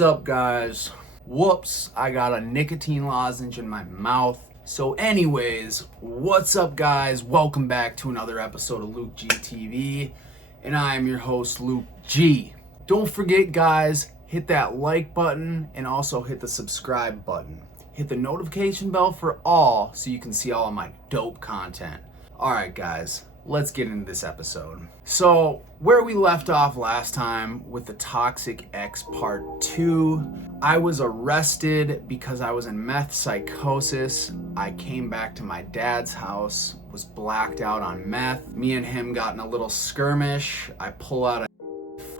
What's up, guys? Whoops, I got a nicotine lozenge in my mouth. So anyways, what's up, guys? Welcome back to another episode of lukegtv, and I am your host, Luke G. Don't forget, guys, hit that like button and also hit the subscribe button. Hit the notification bell for all so you can see all of my dope content. Alright, guys, let's get into this episode. So, where we left off last time with the Toxic X Part 2, I was arrested because I was in meth psychosis. I came back to my dad's house, was blacked out on meth. Me and him got in a little skirmish. I pull out a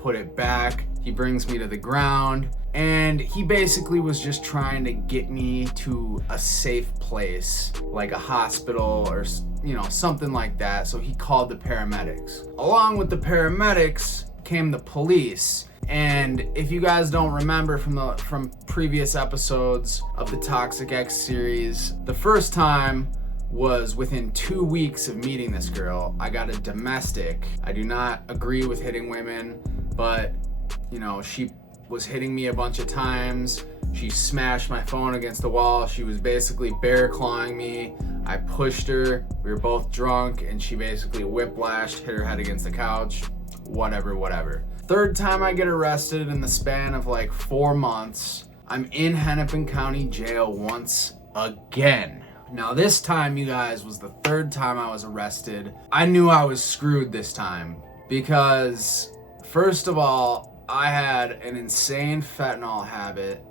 put it back. He brings me to the ground, and he basically was just trying to get me to a safe place, like a hospital or, something like that. So he called the paramedics. Along with the paramedics came the police. And if you guys don't remember from previous episodes of the Toxic X series, the first time was within 2 weeks of meeting this girl. I got a domestic. I do not agree with hitting women, but she was hitting me a bunch of times. She smashed my phone against the wall. She was basically bear clawing me. I pushed her. We were both drunk, and she basically whiplashed, hit her head against the couch. Whatever. Third time I get arrested in the span of like 4 months. I'm in Hennepin County Jail once again. Now this time, you guys, was the third time I was arrested. I knew I was screwed this time because, first of all, I had an insane fentanyl habit,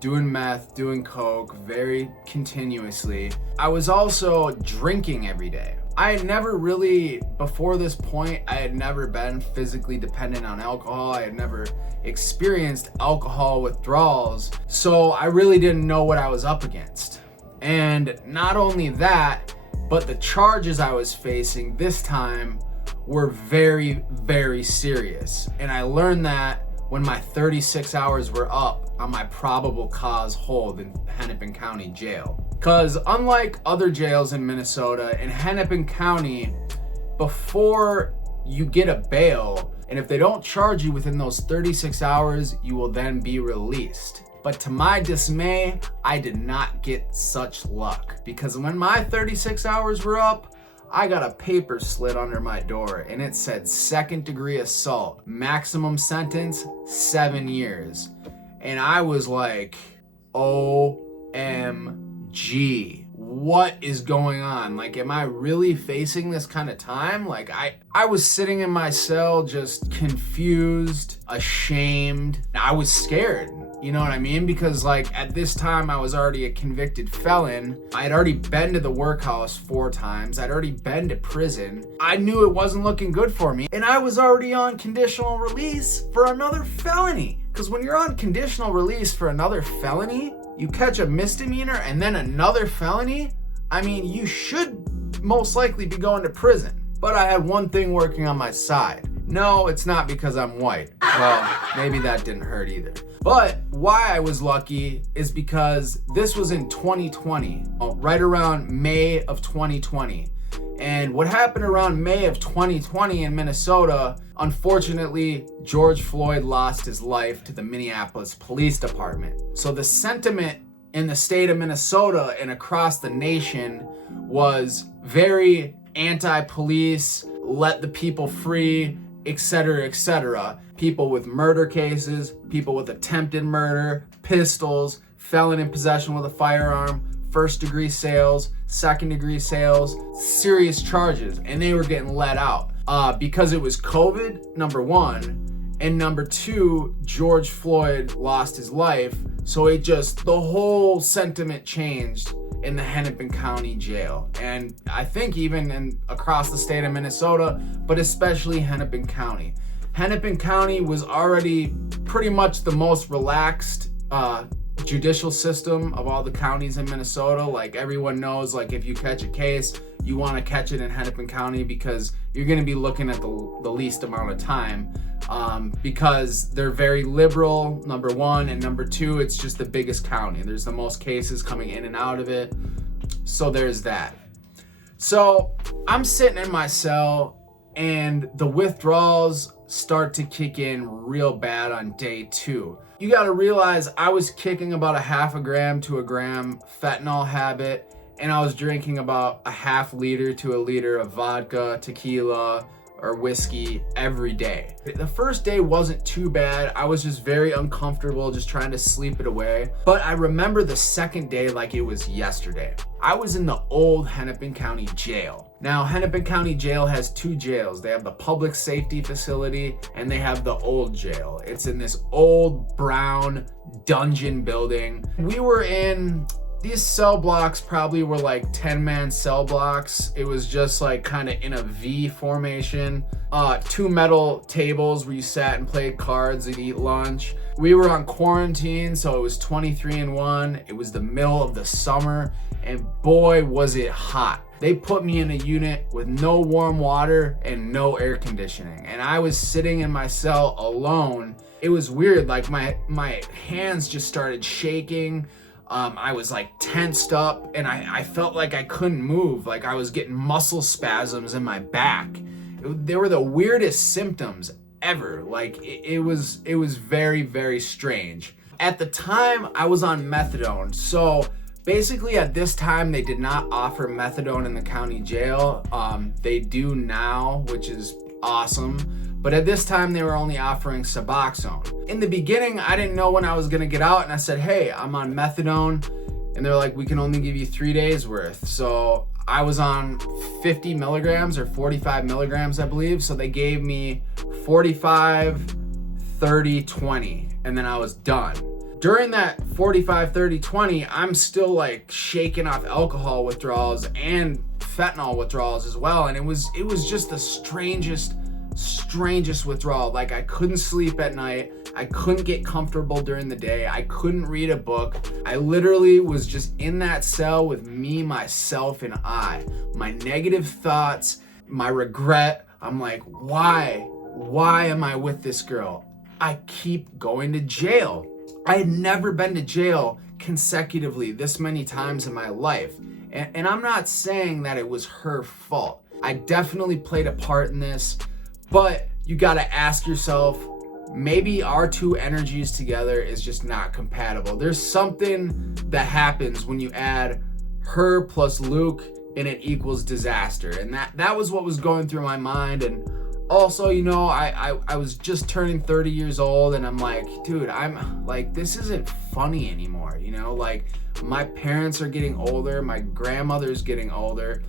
doing meth, doing coke very continuously. I was also drinking every day. I had never really, before this point, I had never been physically dependent on alcohol. I had never experienced alcohol withdrawals, so I really didn't know what I was up against. And not only that, but the charges I was facing this time were very, very serious. And I learned that when my 36 hours were up on my probable cause hold in Hennepin County Jail. Because unlike other jails in Minnesota, in Hennepin County, before you get a bail, and if they don't charge you within those 36 hours, you will then be released. But to my dismay, I did not get such luck, because when my 36 hours were up, I got a paper slid under my door and it said 2nd-degree assault, maximum sentence 7 years. And I was like, OMG, what is going on? Like, am I really facing this kind of time? Like, I was sitting in my cell just confused, ashamed. I was scared. You know what I mean? Because at this time I was already a convicted felon. I had already been to the workhouse 4 times. I'd already been to prison. I knew it wasn't looking good for me. And I was already on conditional release for another felony. Because when you're on conditional release for another felony, you catch a misdemeanor and then another felony, you should most likely be going to prison. But I had one thing working on my side. No, it's not because I'm white. Well, maybe that didn't hurt either. But why I was lucky is because this was in 2020, right around May of 2020. And what happened around May of 2020 in Minnesota, unfortunately, George Floyd lost his life to the Minneapolis Police Department. So the sentiment in the state of Minnesota and across the nation was very anti-police, let the people free, etc., etc. People with murder cases, people with attempted murder, pistols, felon in possession with a firearm, 1st-degree sales, 2nd-degree sales, serious charges, and they were getting let out because it was COVID, number one, and number two, George Floyd lost his life, so the whole sentiment changed in the Hennepin County Jail. And I think even across the state of Minnesota, but especially Hennepin County. Hennepin County was already pretty much the most relaxed judicial system of all the counties in Minnesota. Like, everyone knows, if you catch a case, you want to catch it in Hennepin County because you're going to be looking at the least amount of time. Because they're very liberal, number one, and number two, it's just the biggest county. There's the most cases coming in and out of it. So there's that. So I'm sitting in my cell, and the withdrawals start to kick in real bad on day 2. You gotta realize I was kicking about a half a gram to a gram fentanyl habit, and I was drinking about a half liter to a liter of vodka, tequila, or whiskey every day. The first day wasn't too bad. I was just very uncomfortable, just trying to sleep it away. But I remember the second day like it was yesterday. I was in the old Hennepin County Jail. Now, Hennepin County Jail has 2 jails. They have the public safety facility and they have the old jail. It's in this old brown dungeon building. We were in these cell blocks, probably were like 10-man cell blocks. It was just like kind of in a V formation. 2 metal tables where you sat and played cards and eat lunch. We were on quarantine, so it was 23-1. It was the middle of the summer, and boy, was it hot. They put me in a unit with no warm water and no air conditioning, and I was sitting in my cell alone. It was weird, like my hands just started shaking. I was like tensed up, and I felt like I couldn't move, like I was getting muscle spasms in my back. They were the weirdest symptoms ever. Like it was very, very strange. At the time, I was on methadone. So basically at this time, they did not offer methadone in the county jail. They do now, which is awesome. But at this time, they were only offering Suboxone. In the beginning, I didn't know when I was gonna get out, and I said, hey, I'm on methadone. And they're like, we can only give you 3 days worth. So I was on 50 milligrams or 45 milligrams, I believe. So they gave me 45, 30, 20, and then I was done. During that 45, 30, 20, I'm still like shaking off alcohol withdrawals and fentanyl withdrawals as well. And it was just the strangest withdrawal. Like I couldn't sleep at night. I couldn't get comfortable during the day. I couldn't read a book. I literally was just in that cell with me, myself, and I. My negative thoughts, my regret. I'm like, why? Why am I with this girl? I keep going to jail. I had never been to jail consecutively this many times in my life. And I'm not saying that it was her fault. I definitely played a part in this. But you gotta ask yourself, maybe our 2 energies together is just not compatible. There's something that happens when you add her plus Luke and it equals disaster. And that was what was going through my mind. And also, you know, I was just turning 30 years old, and I'm like, dude, I'm like, this isn't funny anymore. You know, like my parents are getting older, my grandmother's getting older,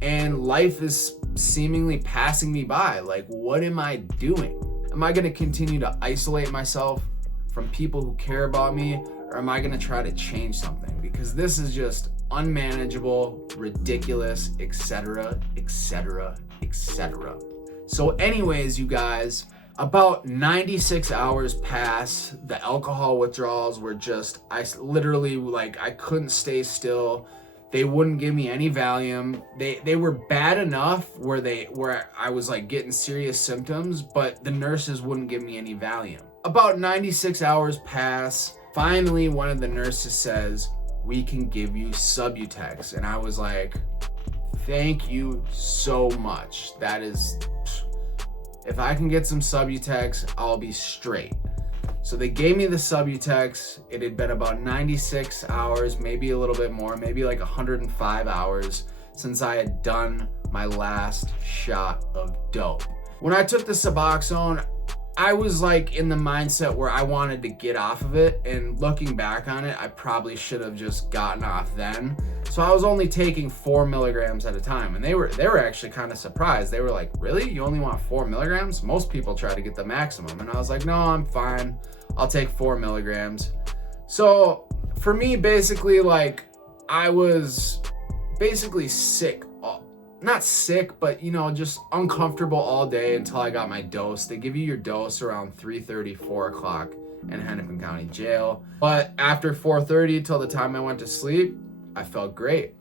and life is seemingly passing me by. Like, what am I doing? Am I gonna continue to isolate myself from people who care about me, or am I gonna try to change something? Because this is just unmanageable, ridiculous, etc., etc., etc. So anyways, you guys, about 96 hours pass. The alcohol withdrawals were just, I literally, like, I couldn't stay still. They wouldn't give me any Valium. They were bad enough where I was like getting serious symptoms, but the nurses wouldn't give me any Valium. About 96 hours pass. Finally, one of the nurses says, we can give you Subutex. And I was like, thank you so much. That is, if I can get some Subutex, I'll be straight. So they gave me the Subutex. It had been about 96 hours, maybe a little bit more, maybe like 105 hours since I had done my last shot of dope. When I took the Suboxone, I was like in the mindset where I wanted to get off of it, and looking back on it, I probably should have just gotten off then. So I was only taking 4 milligrams at a time, and they were actually kind of surprised. They were like, really? You only want 4 milligrams? Most people try to get the maximum. And I was like, no, I'm fine. I'll take 4 milligrams. So for me, basically, like, I was basically sick. Not sick, but, you know, just uncomfortable all day until I got my dose. They give you your dose around 3:30, 4 o'clock in Hennepin County Jail. But after 4:30 till the time I went to sleep, I felt great.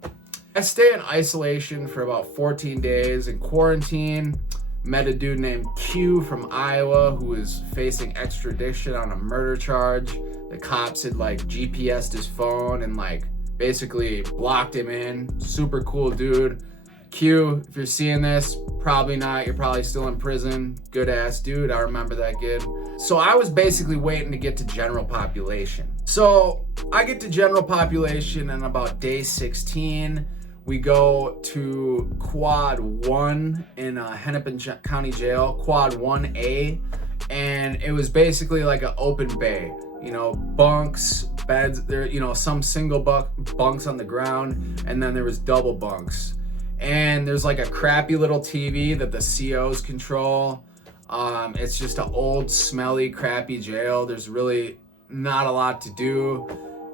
I stayed in isolation for about 14 days in quarantine. Met a dude named Q from Iowa who was facing extradition on a murder charge. The cops had like GPS'd his phone and like basically blocked him in. Super cool dude. Q, if you're seeing this, probably not. You're probably still in prison. Good ass dude. I remember that kid. So I was basically waiting to get to general population. So I get to general population, and about day 16, we go to quad 1 in Hennepin County Jail, quad 1A. And it was basically like an open bay, you know, bunks, beds, there, you know, some single bunks on the ground, and then there was double bunks. And there's like a crappy little TV that the COs control. It's just an old, smelly, crappy jail. There's really not a lot to do.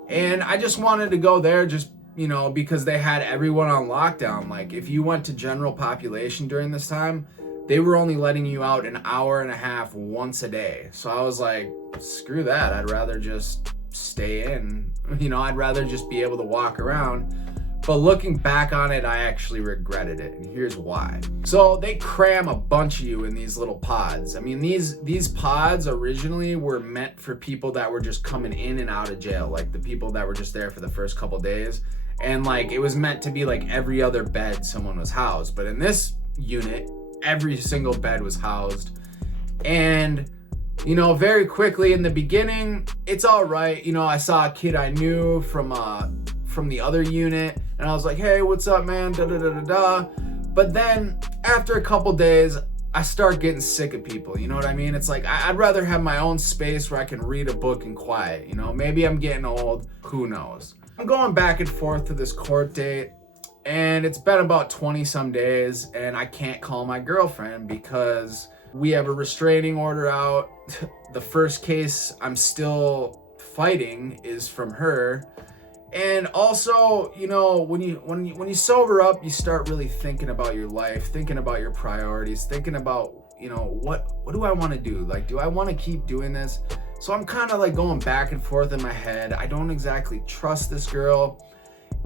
And I just wanted to go there just, you know, because they had everyone on lockdown. Like if you went to general population during this time, they were only letting you out an hour and a half once a day. So I was like, screw that. I'd rather just stay in. You know, I'd rather just be able to walk around. But looking back on it, I actually regretted it. And here's why. So they cram a bunch of you in these little pods. I mean, these pods originally were meant for people that were just coming in and out of jail. Like the people that were just there for the first couple days. And like, it was meant to be like every other bed someone was housed. But in this unit, every single bed was housed. And, you know, very quickly in the beginning, it's all right. You know, I saw a kid I knew from the other unit, and I was like, hey, what's up, man? Da da da da da. But then after a couple days, I start getting sick of people. You know what I mean? It's like, I'd rather have my own space where I can read a book in quiet. You know, maybe I'm getting old. Who knows? I'm going back and forth to this court date. And it's been about 20 some days, and I can't call my girlfriend because we have a restraining order out. The first case I'm still fighting is from her. And also, you know, when you sober up, you start really thinking about your life, thinking about your priorities, thinking about, you know, what do I want to do? Like, do I want to keep doing this? So I'm kind of like going back and forth in my head. I don't exactly trust this girl.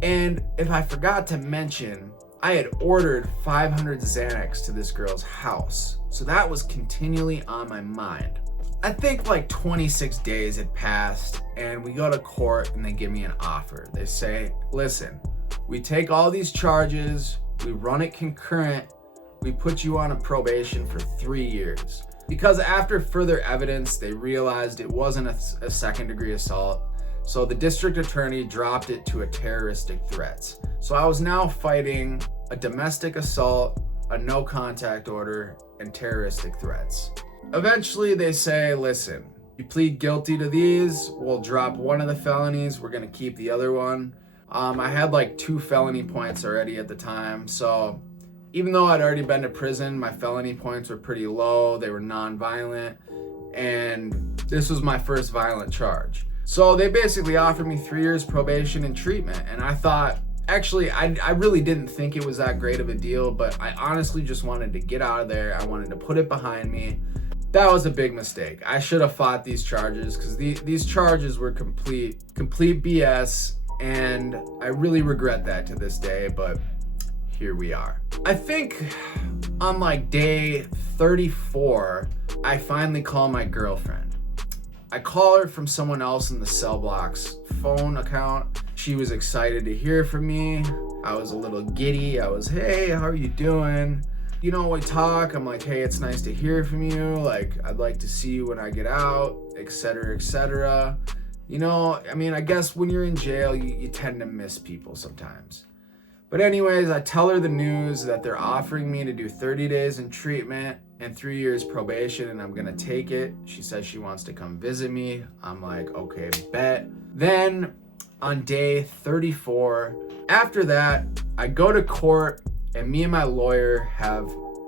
And if I forgot to mention, I had ordered 500 Xanax to this girl's house. So that was continually on my mind. I think like 26 days had passed, and we go to court and they give me an offer. They say, listen, we take all these charges, we run it concurrent, we put you on a probation for 3 years. Because after further evidence, they realized it wasn't a second-degree assault. So the district attorney dropped it to a terroristic threats. So I was now fighting a domestic assault, a no contact order, and terroristic threats. Eventually they say, listen, you plead guilty to these, we'll drop one of the felonies, we're gonna keep the other one. I had like 2 felony points already at the time. So even though I'd already been to prison, my felony points were pretty low, they were non-violent, and this was my first violent charge. So they basically offered me 3 years probation and treatment. And I thought, actually, I really didn't think it was that great of a deal, but I honestly just wanted to get out of there. I wanted to put it behind me. That was a big mistake. I should have fought these charges because these charges were complete BS. And I really regret that to this day, but here we are. I think on like day 34, I finally call my girlfriend. I call her from someone else in the cell block's phone account. She was excited to hear from me. I was a little giddy. I was, hey, how are you doing? You know, we talk. I'm like, hey, it's nice to hear from you. Like, I'd like to see you when I get out, etc., etc. You know, I mean, I guess when you're in jail, you tend to miss people sometimes. But anyways, I tell her the news that they're offering me to do 30 days in treatment and 3 years probation, and I'm gonna take it. She says she wants to come visit me. I'm like, okay, bet. Then on day 34, after that, I go to court, and me and my lawyer have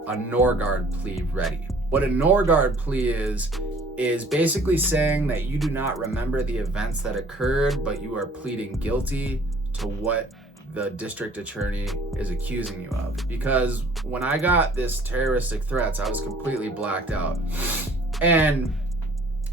a Norgaard plea ready. What a Norgaard plea is basically saying that you do not remember the events that occurred, but you are pleading guilty to what the district attorney is accusing you of. Because when I got this terroristic threats, I was completely blacked out. And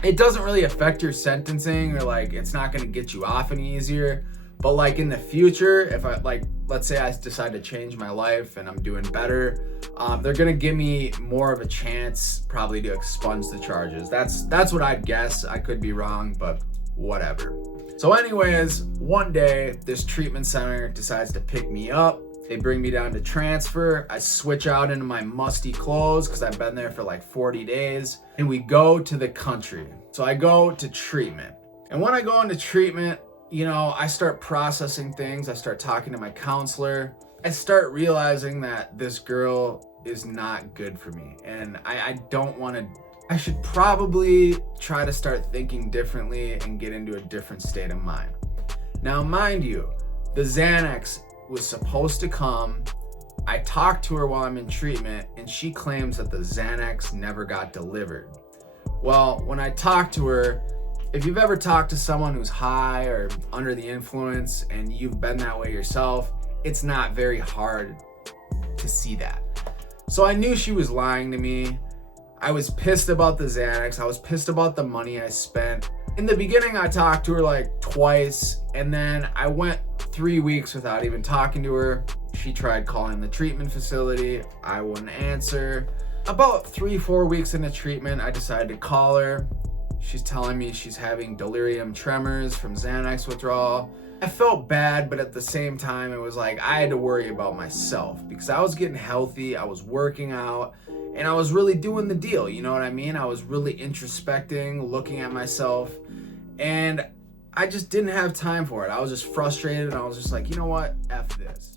it doesn't really affect your sentencing, or like, it's not gonna get you off any easier. But like in the future, if I like, let's say I decide to change my life and I'm doing better, they're gonna give me more of a chance probably to expunge the charges. That's what I'd guess. I could be wrong, but whatever. So anyways, one day this treatment center decides to pick me up, They bring me down to transfer. I switch out into my musty clothes because I've been there for like 40 days. And we go to the country. So I go to treatment. And when I go into treatment, I start processing things. I start talking to my counselor. I start realizing that this girl is not good for me. And I don't want to. I should probably try to start thinking differently and get into a different state of mind. Now, mind you, the Xanax was supposed to come. I talked to her while I'm in treatment, and she claims that the Xanax never got delivered. Well, when I talked to her, if you've ever talked to someone who's high or under the influence and you've been that way yourself, it's not very hard to see that. So I knew she was lying to me. I was pissed about the Xanax. I was pissed about the money I spent. In the beginning, I talked to her like twice, and then I went 3 weeks without even talking to her. She tried calling the treatment facility. I wouldn't answer. About 3-4 weeks into treatment, I decided to call her. She's telling me she's having delirium tremors from Xanax withdrawal. I felt bad, but at the same time, it was like I had to worry about myself because I was getting healthy, I was working out, and I was really doing the deal, you know what I mean? I was really introspecting, looking at myself, and I just didn't have time for it. I was just frustrated, and I was just like, you know what? F this.